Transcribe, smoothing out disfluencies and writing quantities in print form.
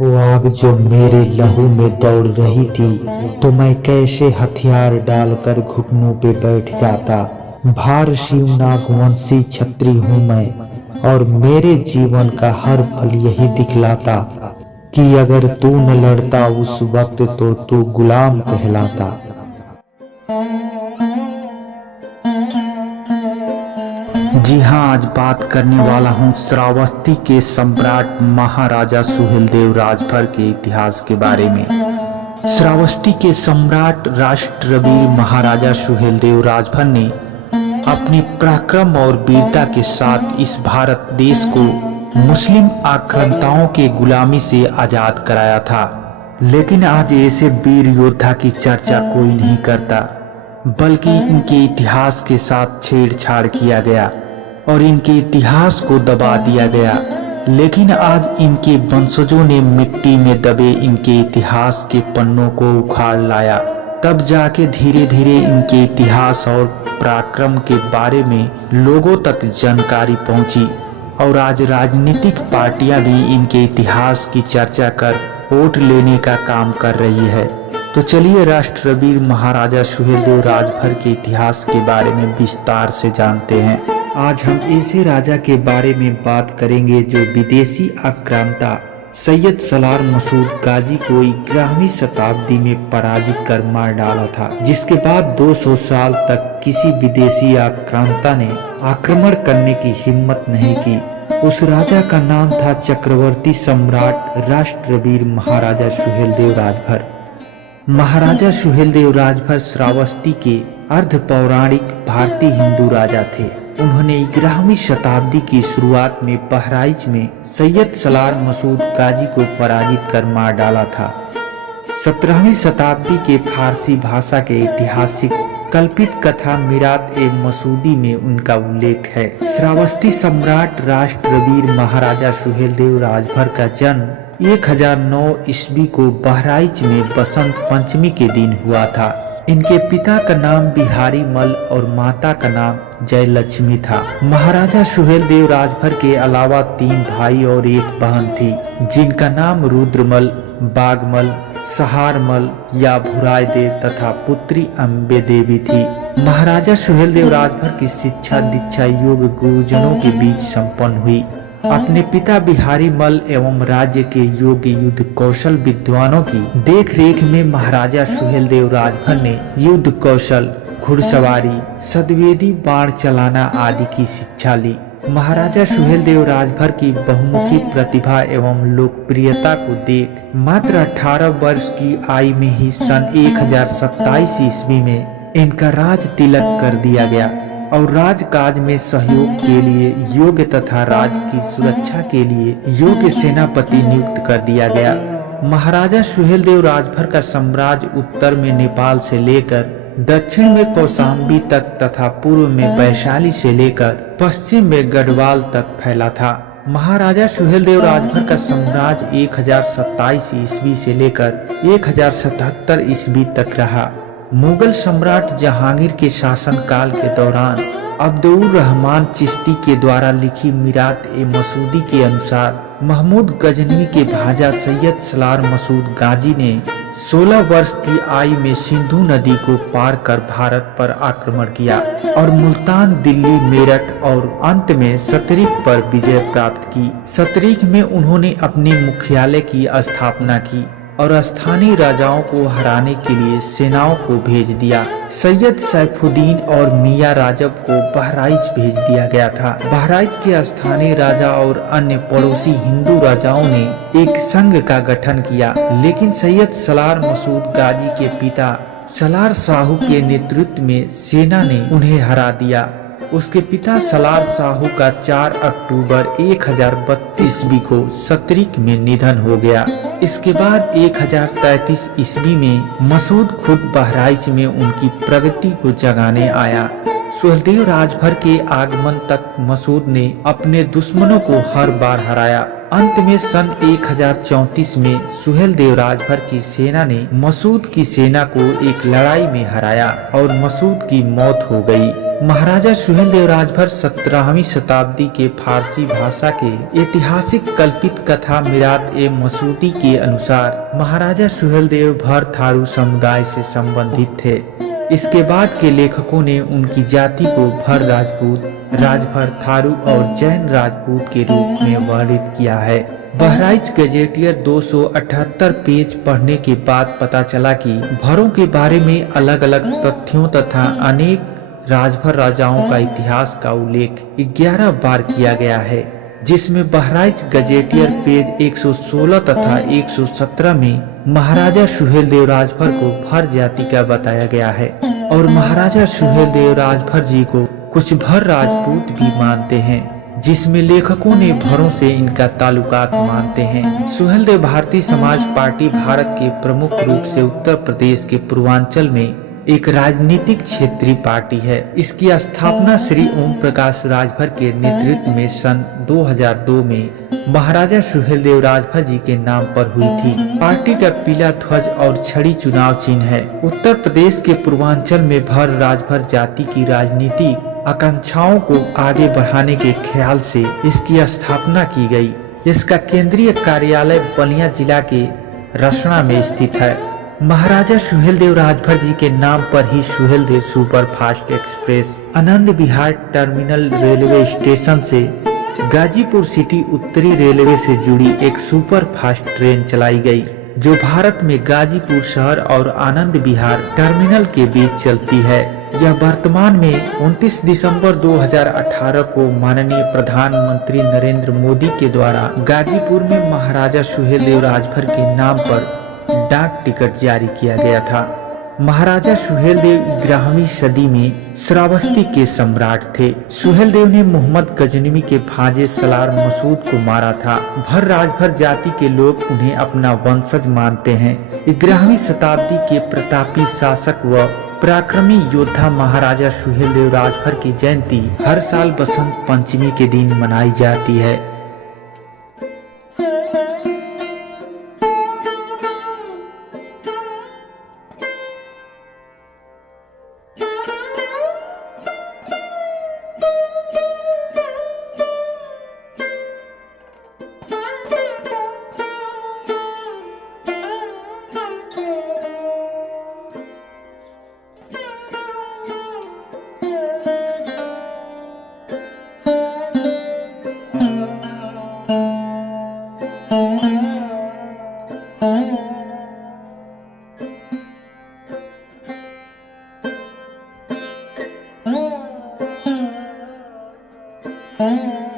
वो आग जो मेरे लहू में दौड़ रही थी, तो मैं कैसे हथियार डालकर घुटनों पे बैठ जाता। भार शिवनाग वंशी छत्री हूँ मैं, और मेरे जीवन का हर पल यही दिखलाता कि अगर तू न लड़ता उस वक्त तो तू गुलाम कहलाता। जी हाँ, आज बात करने वाला हूँ श्रावस्ती के सम्राट महाराजा सुहेलदेव राजभर के इतिहास के बारे में। श्रावस्ती के सम्राट राष्ट्रवीर महाराजा सुहेलदेव राजभर ने अपने पराक्रम और वीरता के साथ इस भारत देश को मुस्लिम आक्रांताओं के गुलामी से आजाद कराया था। लेकिन आज ऐसे वीर योद्धा की चर्चा कोई नहीं करता, बल्कि इनके इतिहास के साथ छेड़छाड़ किया गया और इनके इतिहास को दबा दिया गया। लेकिन आज इनके वंशजों ने मिट्टी में दबे इनके इतिहास के पन्नों को उखाड़ लाया। तब जाके धीरे धीरे इनके इतिहास और पराक्रम के बारे में लोगों तक जानकारी पहुंची, और आज राजनीतिक पार्टियां भी इनके इतिहास की चर्चा कर वोट लेने का काम कर रही है। तो चलिए राष्ट्रवीर महाराजा सुहेलदेव राजभर के इतिहास के बारे में विस्तार से जानते हैं। आज हम ऐसे राजा के बारे में बात करेंगे जो विदेशी आक्रांता सैयद सलार मसूद गाजी को 11वीं शताब्दी में पराजित कर मार डाला था, जिसके बाद 200 साल तक किसी विदेशी आक्रांता ने आक्रमण करने की हिम्मत नहीं की। उस राजा का नाम था चक्रवर्ती सम्राट राष्ट्रवीर महाराजा सुहेलदेव राजभर। महाराजा सुहेलदेव राजभर श्रावस्ती के अर्ध पौराणिक भारतीय हिंदू राजा थे। उन्होंने 11वीं शताब्दी की शुरुआत में बहराइच में सैयद सलार मसूद गाजी को पराजित कर मार डाला था। 17वीं शताब्दी के फारसी भाषा के ऐतिहासिक कल्पित कथा मिरात ए मसूदी में उनका उल्लेख है। श्रावस्ती सम्राट राष्ट्रवीर महाराजा सुहेलदेव राजभर का जन्म 1009 ईस्वी को बहराइच में बसंत पंचमी के दिन हुआ था। इनके पिता का नाम बिहारी मल और माता का नाम जयलक्ष्मी था। महाराजा सुहेलदेव राजभर के अलावा 3 भाई और 1 बहन थी, जिनका नाम रुद्रमल, बागमल, सहारमल या भुरायदेव तथा पुत्री अम्बे देवी थी। महाराजा सुहेलदेव राजभर की शिक्षा दीक्षा योग गुरुजनों के बीच संपन्न हुई। अपने पिता बिहारी मल एवं राज्य के योग्य युद्ध कौशल विद्वानों की देखरेख में महाराजा सुहेलदेव राजभर ने युद्ध कौशल, घुड़सवारी, सद्वेदी, बाण चलाना आदि की शिक्षा ली। महाराजा सुहेलदेव राजभर की बहुमुखी प्रतिभा एवं लोकप्रियता को देख मात्र 18 वर्ष की आयु में ही सन 1027 ईस्वी में इनका राज तिलक कर दिया गया और राजकाज में सहयोग के लिए योग्य तथा राज्य की सुरक्षा के लिए योग्य सेनापति नियुक्त कर दिया गया। महाराजा सुहेलदेव राजभर का साम्राज्य उत्तर में नेपाल से लेकर दक्षिण में कौशाम्बी तक तथा पूर्व में वैशाली से लेकर पश्चिम में गढ़वाल तक फैला था। महाराजा सुहेलदेव राजभर का साम्राज्य 1027 ईस्वी से लेकर 1077 ईस्वी तक रहा। मुगल सम्राट जहांगीर के शासनकाल के दौरान अब्दुल रहमान चिश्ती के द्वारा लिखी मिरात ए मसूदी के अनुसार महमूद गजनवी के भांजा सैयद सलार मसूद गाजी ने 16 वर्ष की आयु में सिंधु नदी को पार कर भारत पर आक्रमण किया और मुल्तान, दिल्ली, मेरठ और अंत में सतरिक पर विजय प्राप्त की। सतरिक में उन्होंने अपने मुख्यालय की स्थापना की और स्थानीय राजाओं को हराने के लिए सेनाओं को भेज दिया। सैयद सैफुद्दीन और मियाँ राजब को बहराइच भेज दिया गया था। बहराइच के स्थानीय राजा और अन्य पड़ोसी हिंदू राजाओं ने एक संघ का गठन किया, लेकिन सैयद सलार मसूद गाजी के पिता सलार साहू के नेतृत्व में सेना ने उन्हें हरा दिया। उसके पिता सलार साहू का 4 अक्टूबर 1032 ईस्वी को सतरिक में निधन हो गया। इसके बाद 1033 ईस्वी में मसूद खुद बहराइच में उनकी प्रगति को जगाने आया। सुहेलदेव राजभर के आगमन तक मसूद ने अपने दुश्मनों को हर बार हराया। अंत में सन 1034 में सुहेलदेव राजभर की सेना ने मसूद की सेना को एक लड़ाई में हराया और मसूद की मौत हो गई। महाराजा सुहेलदेव राजभर 17वीं शताब्दी के फारसी भाषा के ऐतिहासिक कल्पित कथा मिरात ए मसूदी के अनुसार महाराजा सुहेलदेव भर थारू समुदाय से संबंधित थे। इसके बाद के लेखकों ने उनकी जाति को भर राजपूत, राजभर थारू और जैन राजपूत के रूप में वर्णित किया है। बहराइच गजेटियर 278 पेज पढ़ने के बाद पता चला कि भरों के बारे में अलग अलग तथ्यों तथा अनेक राजभर राजाओं का इतिहास का उल्लेख 11 बार किया गया है, जिसमें बहराइच गजेटियर पेज 116 तथा 117 में महाराजा सुहेलदेव राजभर को भर जाति का बताया गया है और महाराजा सुहेलदेव राजभर जी को कुछ भर राजपूत भी मानते हैं, जिसमें लेखकों ने भरों से इनका ताल्लुकात मानते हैं। सुहेलदेव भारतीय समाज पार्टी भारत के प्रमुख रूप से उत्तर प्रदेश के पूर्वांचल में एक राजनीतिक क्षेत्रीय पार्टी है। इसकी स्थापना श्री ओम प्रकाश राजभर के नेतृत्व में सन 2002 में महाराजा सुहेलदेव राजभर जी के नाम पर हुई थी। पार्टी का पीला ध्वज और छड़ी चुनाव चिन्ह है। उत्तर प्रदेश के पूर्वांचल में भर राजभर जाति की राजनीतिक आकांक्षाओं को आगे बढ़ाने के ख्याल से इसकी स्थापना की गई। इसका केंद्रीय कार्यालय बलिया जिला के रसना में स्थित है। महाराजा सुहेलदेव राजभर जी के नाम पर ही Suheldev super fast express Anand Vihar terminal railway station से गाजीपुर सिटी उत्तरी रेलवे से जुड़ी एक सुपर फास्ट ट्रेन चलाई गई, जो भारत में गाजीपुर शहर और आनंद विहार टर्मिनल के बीच चलती है। यह वर्तमान में 29 दिसंबर 2018 को माननीय प्रधानमंत्री नरेंद्र मोदी के द्वारा गाजीपुर में महाराजा सुहेलदेव राजभर के नाम पर डाक टिकट जारी किया गया था। महाराजा सुहेलदेव 11वीं सदी में श्रावस्ती के सम्राट थे। सुहेलदेव ने मोहम्मद गजनवी के भांजे सलार मसूद को मारा था। भर राजभर जाति के लोग उन्हें अपना वंशज मानते हैं। 11वीं शताब्दी के प्रतापी शासक व पराक्रमी योद्धा महाराजा सुहेलदेव राजभर की जयंती हर साल बसंत पंचमी के दिन मनाई जाती है। Mm-hmm.